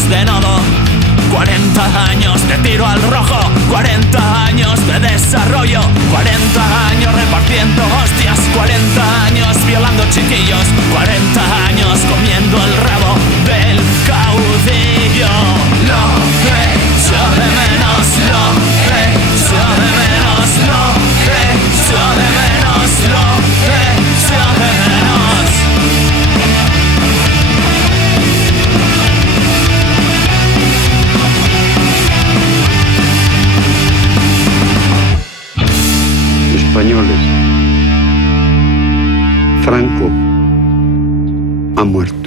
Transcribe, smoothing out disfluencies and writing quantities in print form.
años de nodo, 40 años de tiro al rojo, 40 años de desarrollo, 40 años repartiendo hostias, 40 años violando chiquillos, 40 años comiendo el rabo del caudillo. Lo echo de menos, lo echo de menos, lo echo de menos, lo echo de menos. Españoles, Franco ha muerto.